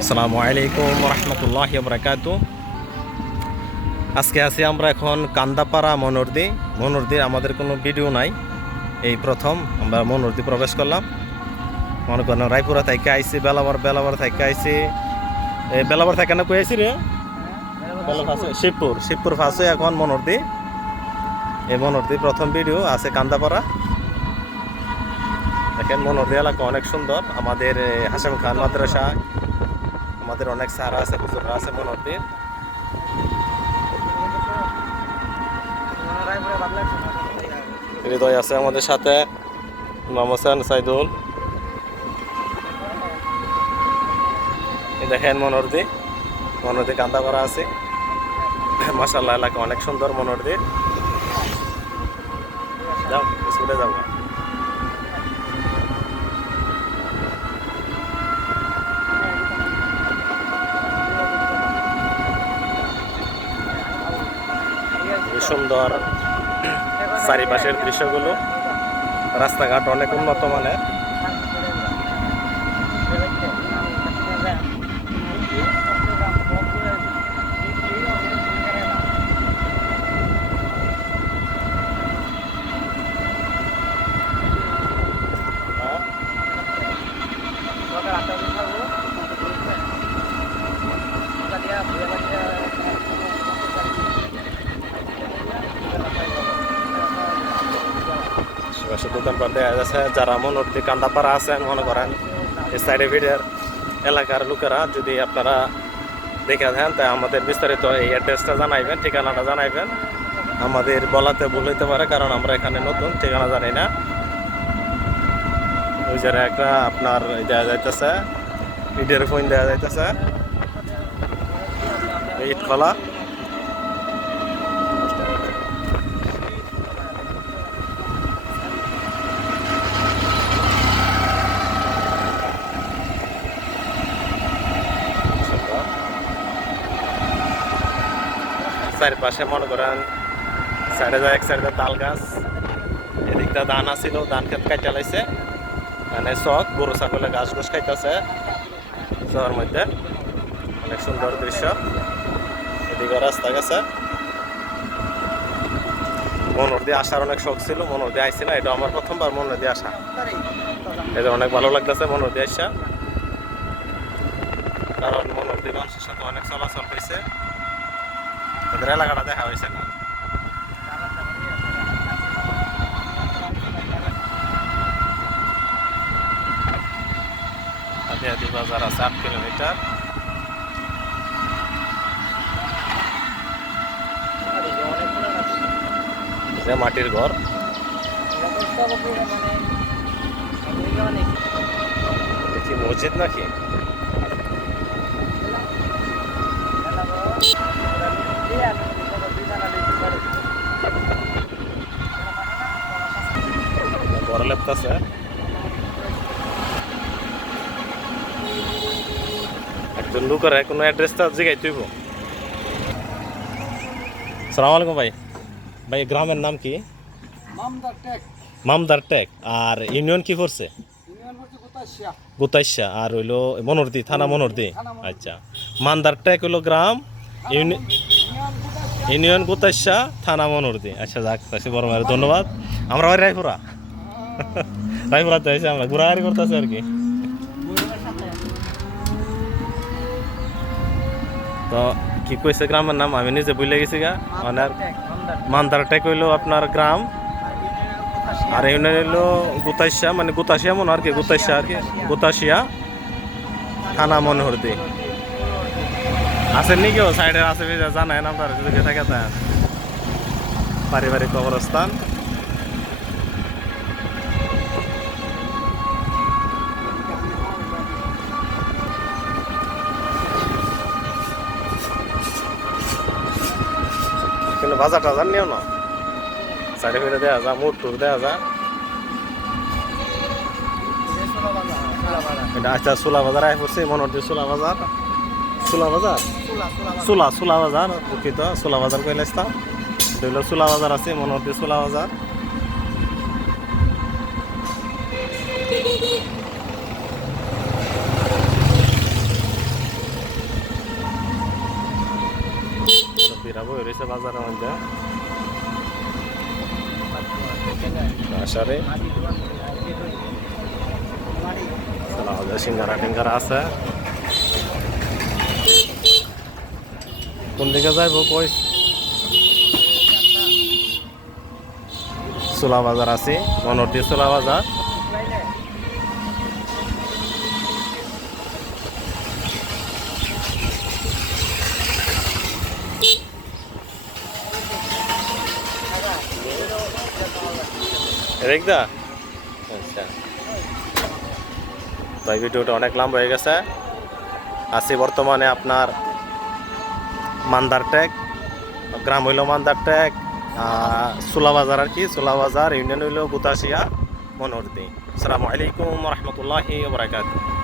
আসসালামু আলাইকুম রহমতুল্লাহ বরকাত আজকে আছি আমরা এখন কান্দাপাড়া মনোরদি। মনোরদির আমাদের কোনো ভিডিও নাই। এই প্রথম আমরা মনোরদি প্রবেশ করলাম। মনে করেন রায়পুরা থেকে আইসি বেলাবার বেলাবার থেকে আইসি এই বেলাবার থেকে না কই আইসি রে? শিবপুর শিবপুর ফাঁসে এখন মনোরদি। এই মনোরদি প্রথম ভিডিও আছে কান্দাপাড়া। দেখেন মনোরদি এলাকা অনেক সুন্দর। আমাদের হাসেম খান মাদ্রাসা আমাদের অনেক স্যার আছে হুজুররা আছে মনোরদির হৃদয় আছে আমাদের সাথে, ইমাম হোসেন সাইদুল। দেখেন মনোরদি মনোরদি কান্দা করা আছে। মাসাল্লাহ এলাকা অনেক সুন্দর মনোরদি যাও, স্কুলে যাও। সুন্দর চারিপাশের দৃশ্যগুলো। রাস্তাঘাট অনেক উন্নত মানের। দোকানপাট দেখা যাচ্ছে যারা মনোরদি কান্দাপাড়া আছেন মনে করেন, এই সাইডে ভিড়ের এলাকার লোকেরা যদি আপনারা দেখে দেন তাই আমাদের বিস্তারিত এই অ্যাড্রেসটা জানাইবেন, ঠিকানাটা জানাইবেন। আমাদের বলাতে ভুল হইতে পারে, কারণ আমরা এখানে নতুন, ঠিকানা জানি না। ওই জায়গায় একটা আপনার দেওয়া যাইতেছে, ইটের ফোন দেওয়া যাইতেছে। ইট খোলা। চারিপাশে মনে করেন, সাইডে যায় এক সাইডে তাল গাছ। এদিকটা ধান আছিল, ধান খেত কাইটা লাইছে। মানে চক, গরু, ছাগলে গাছ গাছ খাইতেছে শহর মধ্যে। অনেক সুন্দর দৃশ্য। এদিকে রাস্তা গেছে। মনোর দিয়ে আসার অনেক শখ ছিল, মনোর দিয়ে আইসি না, এটা আমার প্রথমবার মনোর দিয়ে আসা। এটা অনেক ভালো লাগতেছে মনোর দিয়ে আসা কারণ মনোর দিয়ে মানুষের সাথে অনেক চলাচল হয়েছে তাদের এলাকাটা দেখা হয়েছে না। আদিয়াদি বাজার আছে আট কিলোমিটার। মাটির ঘর। মসজিদ নাকি? লেপতেছে একজন লোকের কোনো অ্যাড্রেসটা জিগাই তুইব। সালাম আলাইকুম ভাই। ভাই গ্রামের নাম কি? মামদার টেক। আর ইউনিয়ন কি করছে গোতাইশা আর হইল মনোরদি থানা মনোরদি আচ্ছা। মান্দার টেক হইল গ্রাম ইউনিয়ন গোতাইশা থানা মনোরদি। আচ্ছা যাক বড় মারে ধন্যবাদ। আমরা বাড়ি রায়পুরা রায়পুরাতে আছি আমরা ঘোরাঘুরি করতেছি আর কি তো কি কইছে গ্রামের নাম আমি নিজে বুঝলে গেছি গা ওনার মান্দার টেক হইল আপনার গ্রাম আর ইউনিয়ন হইল গুতাইশা মানে গুতাশিয়া মনে আর কি গুতাইশা আর কি গুতাশিয়া থানা মনোহরদি আছে নি কেউ সাইডে আছে জানায় না আপনার যদি থাকে তা পারিবারিক কবরস্থান বাজার টাজার নিও না। চারি ফিরে দেওয়া যা মুট টুর দেওয়া যা এটা আচ্ছা সোলা বাজার আয় পড়ছে মনে হচ্ছে সোলা বাজার সোলা বাজার সোলা সোলা বাজার দুঃখিত। সোলা বাজার কইলে আসতাম হইল সোলা বাজার আছে মনে হচ্ছে সোলা বাজার ভাইরা বই রয়েছে বাজারের মধ্যে আসারে সিঙ্গারা টিঙ্গারা আছে। কোন দিকে যাইব কই? সোলা বাজার আছে মনোরদি সোলা বাজার। রেখদা? আচ্ছা। তো এই ভিডিওটা অনেক লম্বা হয়ে গেছে। আছি বর্তমানে আপনার মান্দার ট্যাগ, গ্রাম হইল মান্দার ট্যাগ বাজার আর কি বাজার ইউনিয়ন হইল গুতাশিয়া মনোরদি আসসালামু আলাইকুম রহমতুল্লাহি বারাকাতুহ।